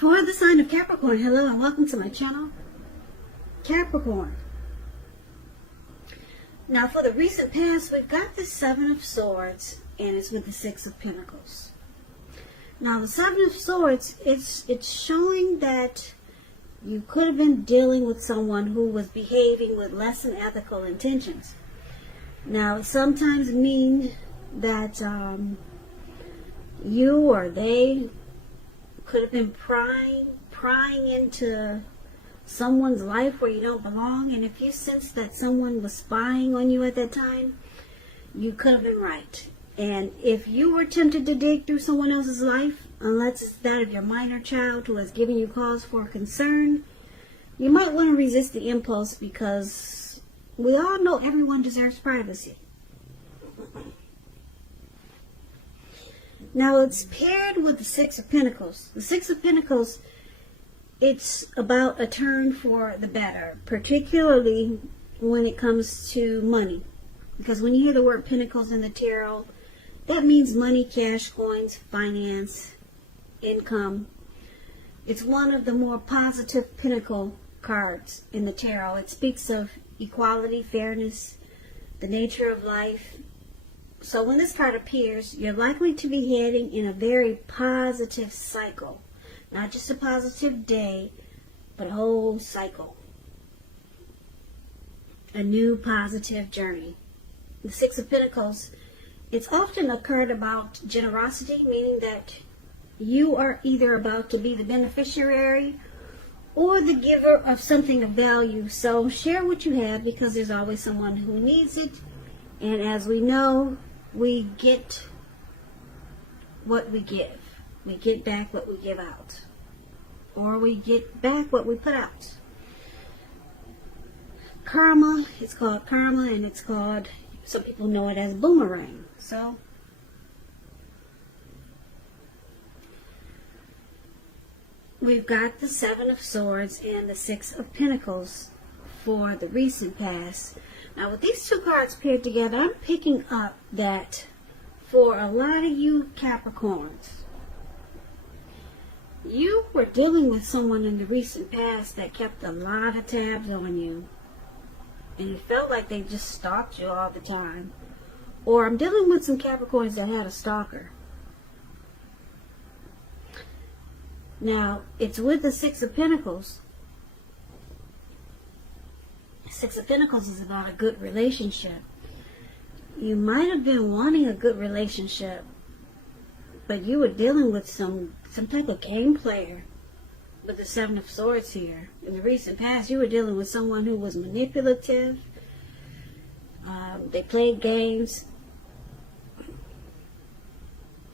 For the sign of Capricorn, hello and welcome to my channel, Capricorn. Now for the recent past, we've got the Seven of Swords and it's with the Six of Pentacles. Now the Seven of Swords, it's showing that you could have been dealing with someone who was behaving with less than ethical intentions. Now it sometimes means that you or they could have been prying into someone's life where you don't belong, and if you sense that someone was spying on you at that time, you could have been right. And if you were tempted to dig through someone else's life, unless it's that of your minor child who has given you cause for concern, you might want to resist the impulse, because we all know everyone deserves privacy. Now it's paired with the Six of Pentacles. The Six of Pentacles, it's about a turn for the better, particularly when it comes to money. Because when you hear the word Pentacles in the tarot, that means money, cash, coins, finance, income. It's one of the more positive Pentacle cards in the tarot. It speaks of equality, fairness, the nature of life. So when this card appears, you're likely to be heading in a very positive cycle. Not just a positive day, but a whole cycle. A new positive journey. The Six of Pentacles, it's often a card about generosity, meaning that you are either about to be the beneficiary or the giver of something of value. So share what you have, because there's always someone who needs it. And as we know, we get what we give. We get back what we give out. Or we get back what we put out. Karma, it's called karma, and it's called, some people know it as boomerang. So we've got the Seven of Swords and the Six of Pentacles for the recent past. Now with these two cards paired together, I'm picking up that for a lot of you Capricorns, you were dealing with someone in the recent past that kept a lot of tabs on you. And it felt like they just stalked you all the time. Or I'm dealing with some Capricorns that had a stalker. Now, it's with the Six of Pentacles. Six of Pentacles is about a good relationship. You might have been wanting a good relationship, but you were dealing with some type of game player with the Seven of Swords here. In the recent past, you were dealing with someone who was manipulative. They played games,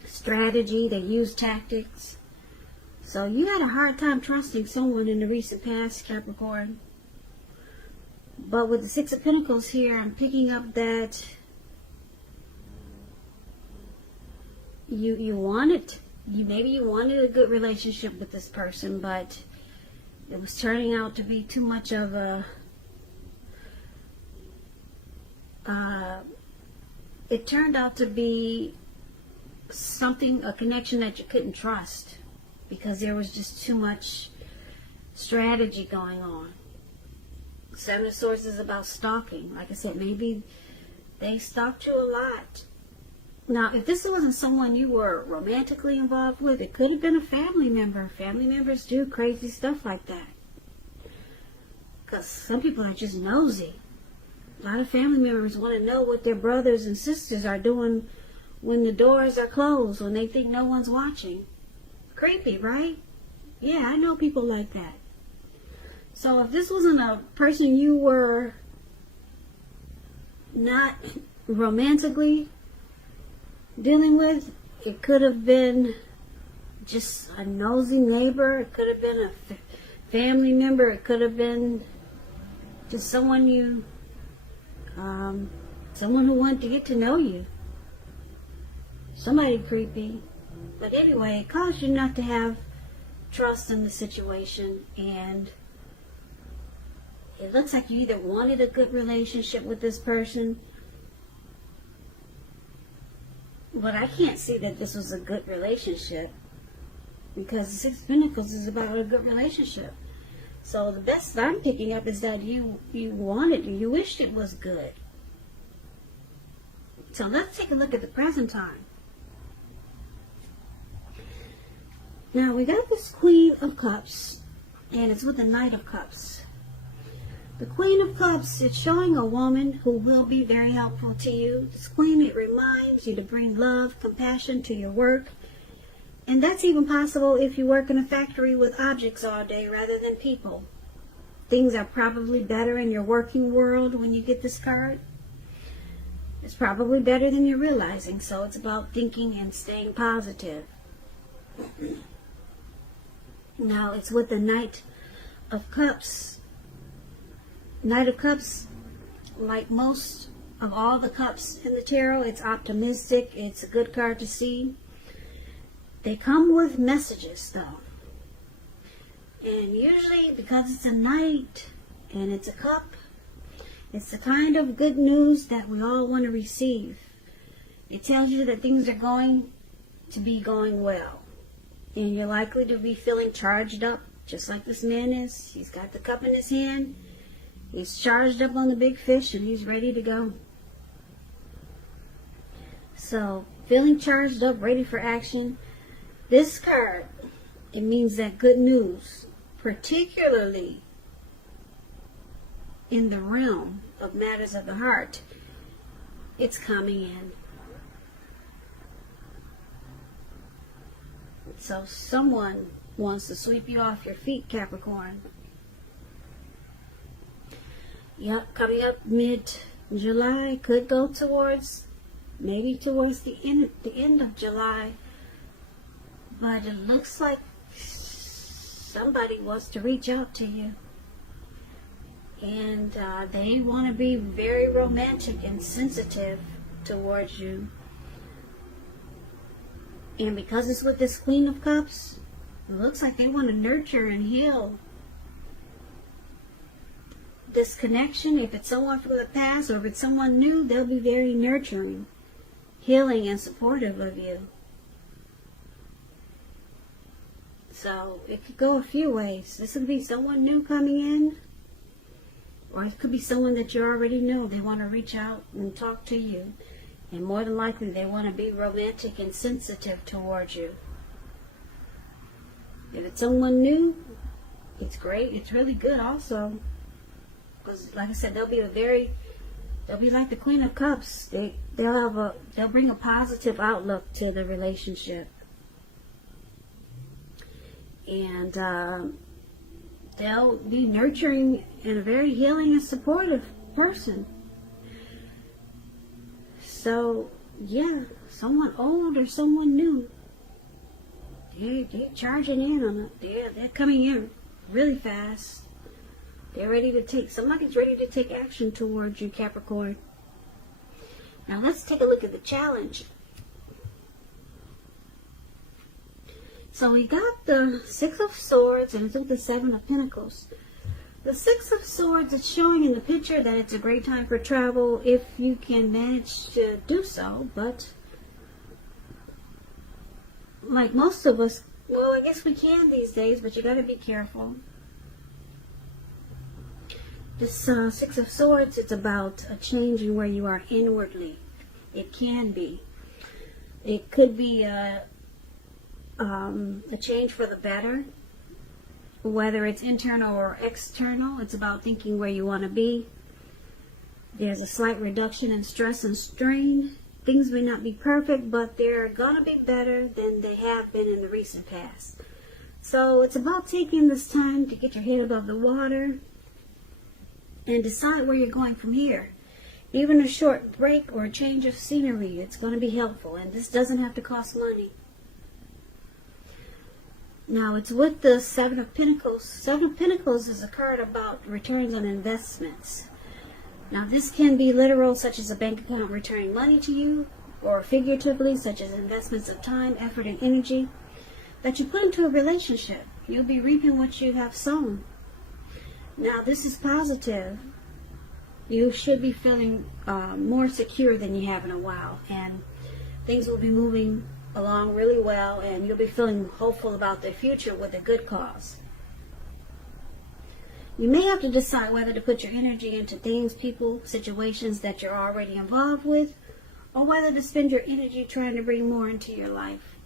strategy, they used tactics. So you had a hard time trusting someone in the recent past, Capricorn. But with the Six of Pentacles here, I'm picking up that you wanted, maybe you wanted a good relationship with this person, but it was turning out to be too much of a, it turned out to be something, a connection that you couldn't trust, because there was just too much strategy going on. Seven of Swords is about stalking. Like I said, maybe they stalked you a lot. Now, if this wasn't someone you were romantically involved with, it could have been a family member. Family members do crazy stuff like that. Because some people are just nosy. A lot of family members want to know what their brothers and sisters are doing when the doors are closed, when they think no one's watching. Creepy, right? Yeah, I know people like that. So if this wasn't a person you were not romantically dealing with, it could have been just a nosy neighbor. It could have been a family member. It could have been just someone you, someone who wanted to get to know you. Somebody creepy. But anyway, it caused you not to have trust in the situation, and it looks like you either wanted a good relationship with this person, but I can't see that this was a good relationship. because the Six of Pentacles is about a good relationship. So the best that I'm picking up is that you wished it was good. So let's take a look at the present time. Now we got this Queen of Cups, and it's with the Knight of Cups. The Queen of Cups is showing a woman who will be very helpful to you. This Queen, it reminds you to bring love, compassion to your work. And that's even possible if you work in a factory with objects all day rather than people. Things are probably better in your working world when you get this card. It's probably better than you're realizing, so it's about thinking and staying positive. Now, it's with the Knight of Cups. Knight of Cups, like most of all the cups in the tarot, it's optimistic. It's a good card to see. They come with messages, though. And usually, because it's a Knight and it's a cup, it's the kind of good news that we all want to receive. It tells you that things are going to be going well. And you're likely to be feeling charged up, just like this man is. He's got the cup in his hand. He's charged up on the big fish, and he's ready to go. So, feeling charged up, ready for action. This card, it means that good news, particularly in the realm of matters of the heart, it's coming in. So someone wants to sweep you off your feet, Capricorn. Yep, coming up mid-July, could go maybe towards the end of July. But it looks like somebody wants to reach out to you. And they want to be very romantic and sensitive towards you. And because it's with this Queen of Cups, it looks like they want to nurture and heal this connection. If it's someone from the past or if it's someone new, they'll be very nurturing, healing, and supportive of you. So it could go a few ways. This could be someone new coming in, or it could be someone that you already know. They want to reach out and talk to you. And more than likely, they want to be romantic and sensitive towards you. If it's someone new, it's great. It's really good also. Because, like I said, they'll be like the Queen of Cups. They'll bring a positive outlook to the relationship. And they'll be nurturing and a very healing and supportive person. So, yeah, someone old or someone new, they're charging in on it. They're coming in really fast. They're ready to somebody's ready to take action towards you, Capricorn. Now, let's take a look at the challenge. So, we got the Six of Swords and it's with the Seven of Pentacles. The Six of Swords is showing in the picture that it's a great time for travel if you can manage to do so, but like most of us, well, I guess we can these days, but you got to be careful. This Six of Swords, it's about a change in where you are inwardly. It can be. It could be a change for the better. Whether it's internal or external, it's about thinking where you want to be. There's a slight reduction in stress and strain. Things may not be perfect, but they're going to be better than they have been in the recent past. So it's about taking this time to get your head above the water and decide where you're going from here. Even a short break or a change of scenery, it's going to be helpful. And this doesn't have to cost money. Now, it's with the Seven of Pentacles. Seven of Pentacles is a card about returns on investments. Now, this can be literal, such as a bank account returning money to you, or figuratively, such as investments of time, effort, and energy that you put into a relationship. You'll be reaping what you have sown. Now, this is positive. You should be feeling more secure than you have in a while, and things will be moving along really well, and you'll be feeling hopeful about the future with a good cause. You may have to decide whether to put your energy into things, people, situations that you're already involved with, or whether to spend your energy trying to bring more into your life.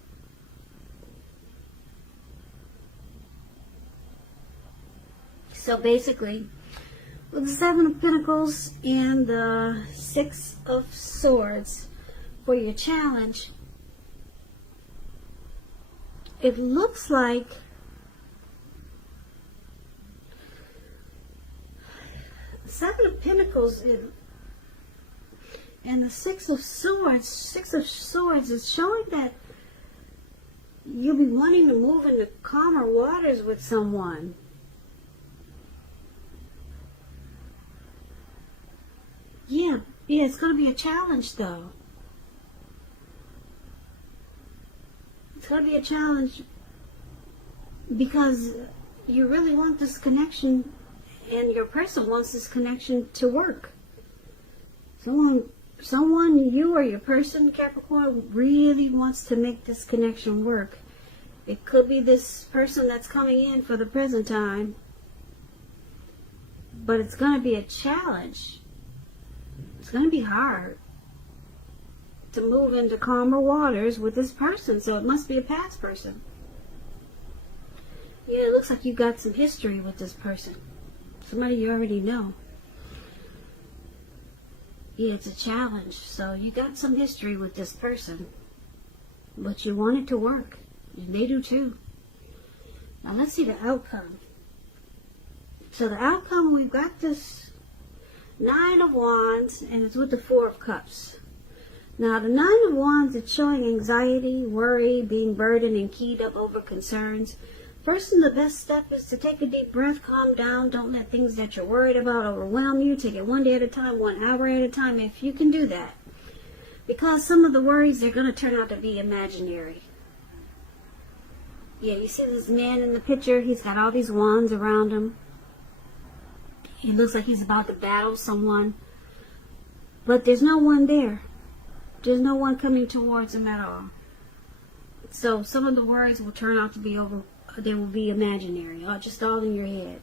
So basically, with the Seven of Pentacles and the Six of Swords for your challenge, it looks like Seven of Pentacles and the Six of Swords is showing that you'll be wanting to move into calmer waters with someone. Yeah, it's going to be a challenge, though. It's going to be a challenge because you really want this connection, and your person wants this connection to work. Someone, you or your person, Capricorn, really wants to make this connection work. It could be this person that's coming in for the present time, but it's going to be a challenge. It's going to be hard to move into calmer waters with this person, so it must be a past person. Yeah, it looks like you got some history with this person. Somebody you already know. Yeah, it's a challenge. So you got some history with this person, but you want it to work. And they do too. Now let's see the outcome. So the outcome, we've got this Nine of Wands, and it's with the Four of Cups. Now, the Nine of Wands is showing anxiety, worry, being burdened and keyed up over concerns. First and the best step is to take a deep breath, calm down. Don't let things that you're worried about overwhelm you. Take it one day at a time, 1 hour at a time, if you can do that. Because some of the worries, they're going to turn out to be imaginary. Yeah, you see this man in the picture? He's got all these wands around him. He looks like he's about to battle someone. But there's no one there. There's no one coming towards him at all. So some of the worries will turn out to be they will be imaginary, or just all in your head.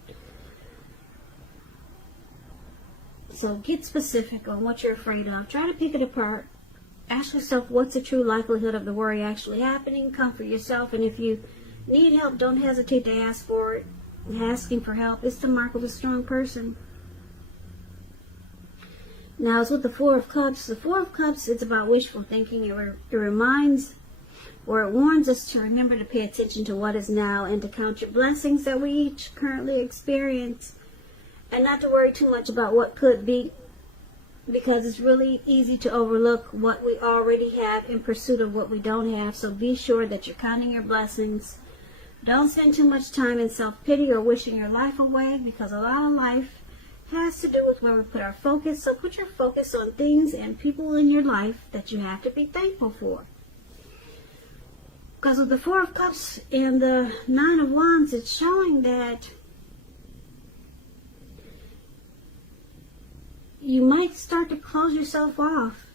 So get specific on what you're afraid of. Try to pick it apart. Ask yourself, what's the true likelihood of the worry actually happening? Comfort yourself, and if you need help, don't hesitate to ask for it. Asking for help is the mark of a strong person. Now, it's with the Four of Cups. The Four of Cups, it's about wishful thinking. It reminds, or it warns us to remember to pay attention to what is now and to count your blessings that we each currently experience, and not to worry too much about what could be, because it's really easy to overlook what we already have in pursuit of what we don't have. So be sure that you're counting your blessings. Don't spend too much time in self-pity or wishing your life away, because a lot of life has to do with where we put our focus. So put your focus on things and people in your life that you have to be thankful for. Because with the Four of Cups and the Nine of Wands, it's showing that you might start to close yourself off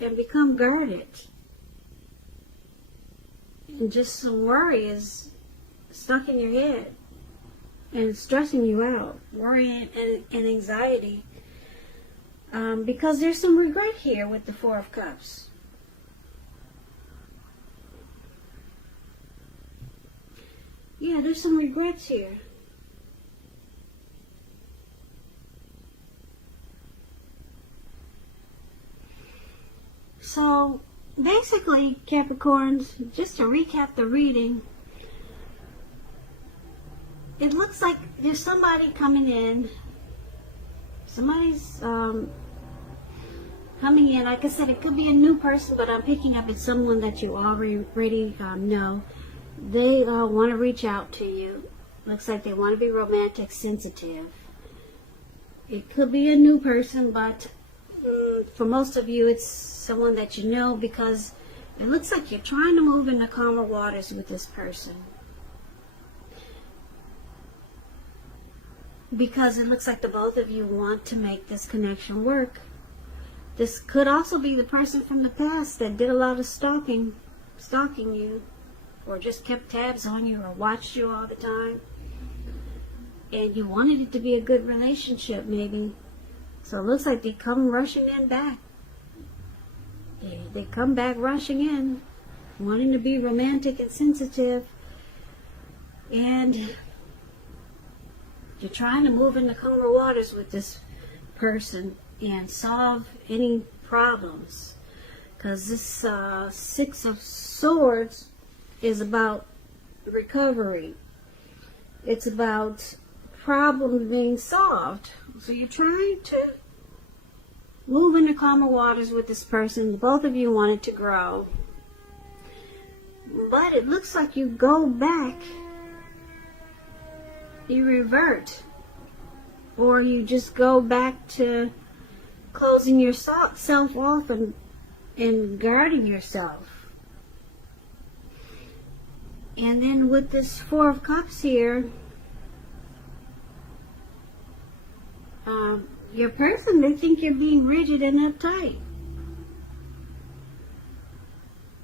and become guarded. And just some worry is stuck in your head and stressing you out, worry and anxiety, because there's some regret here with the Four of Cups. Yeah, there's some regrets here. So basically, Capricorns, just to recap the reading, it looks like there's somebody coming in. Somebody's coming in. Like I said, it could be a new person, but I'm picking up it's someone that you already know. They want to reach out to you. Looks like they want to be romantic, sensitive. It could be a new person, but for most of you, it's someone that you know, because it looks like you're trying to move into calmer waters with this person. Because it looks like the both of you want to make this connection work. This could also be the person from the past that did a lot of stalking. stalking you, or just kept tabs on you, or watched you all the time. And you wanted it to be a good relationship, maybe. So it looks like they come rushing in back. They come back rushing in, wanting to be romantic and sensitive. And you're trying to move into calmer waters with this person and solve any problems. Because this Six of Swords is about recovery. It's about problems being solved. So you're trying to move into calmer waters with this person. Both of you want it to grow. But it looks like you go back, you revert, or you just go back to closing yourself off and guarding yourself. And then with this Four of Cups here, your person, they think you're being rigid and uptight.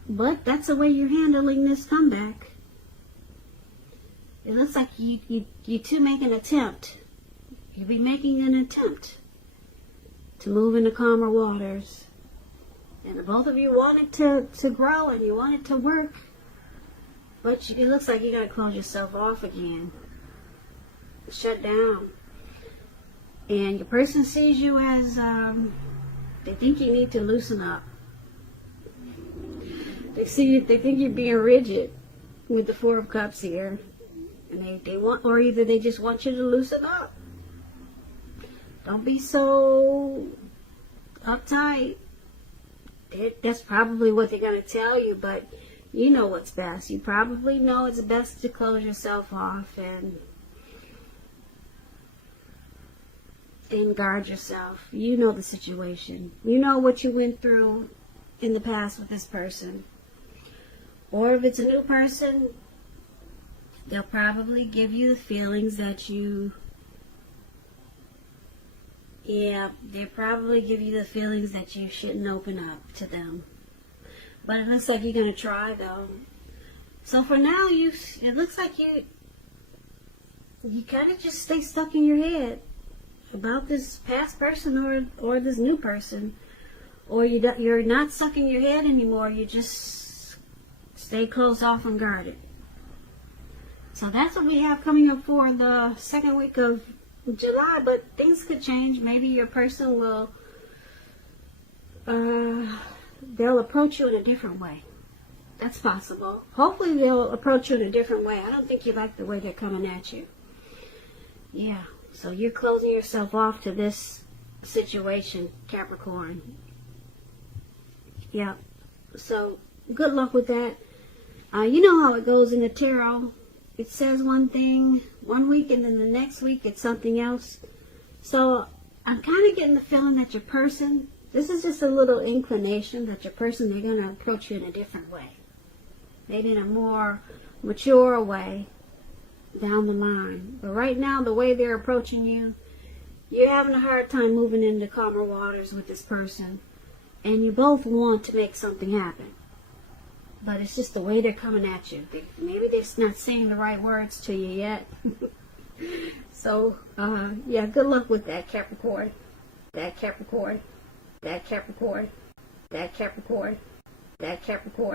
But that's the way you're handling this comeback. It looks like you two make an attempt. You'll be making an attempt to move into calmer waters. And the both of you want it to grow and you want it to work. But it looks like you got to close yourself off again. Shut down. And your person sees you as, they think you need to loosen up. They think you're being rigid with the Four of Cups here. And they want, or either they just want you to loosen up. Don't be so uptight. That's probably what they're going to tell you, but you know what's best. You probably know it's best to close yourself off and guard yourself. You know the situation. You know what you went through in the past with this person. Or if it's a new person, they'll probably give you the feelings that you... Yeah, they probably give you the feelings that you shouldn't open up to them. But it looks like you're going to try, though. So for now, it looks like you kind of just stay stuck in your head about this past person or this new person. Or you're not stuck in your head anymore. You just stay closed off and guarded. So that's what we have coming up for the second week of July, but things could change. Maybe your person will, they'll approach you in a different way. That's possible. Hopefully they'll approach you in a different way. I don't think you like the way they're coming at you. Yeah, so you're closing yourself off to this situation, Capricorn. Yeah, so good luck with that. You know how it goes in the tarot. It says one thing one week and then the next week it's something else. So I'm kind of getting the feeling that your person, this is just a little inclination that your person, they're going to approach you in a different way. Maybe in a more mature way down the line. But right now, the way they're approaching you, you're having a hard time moving into calmer waters with this person. And you both want to make something happen. But it's just the way they're coming at you. Maybe they're not saying the right words to you yet. So, yeah, good luck with that, Capricorn. That Capricorn. That Capricorn. That Capricorn. That Capricorn.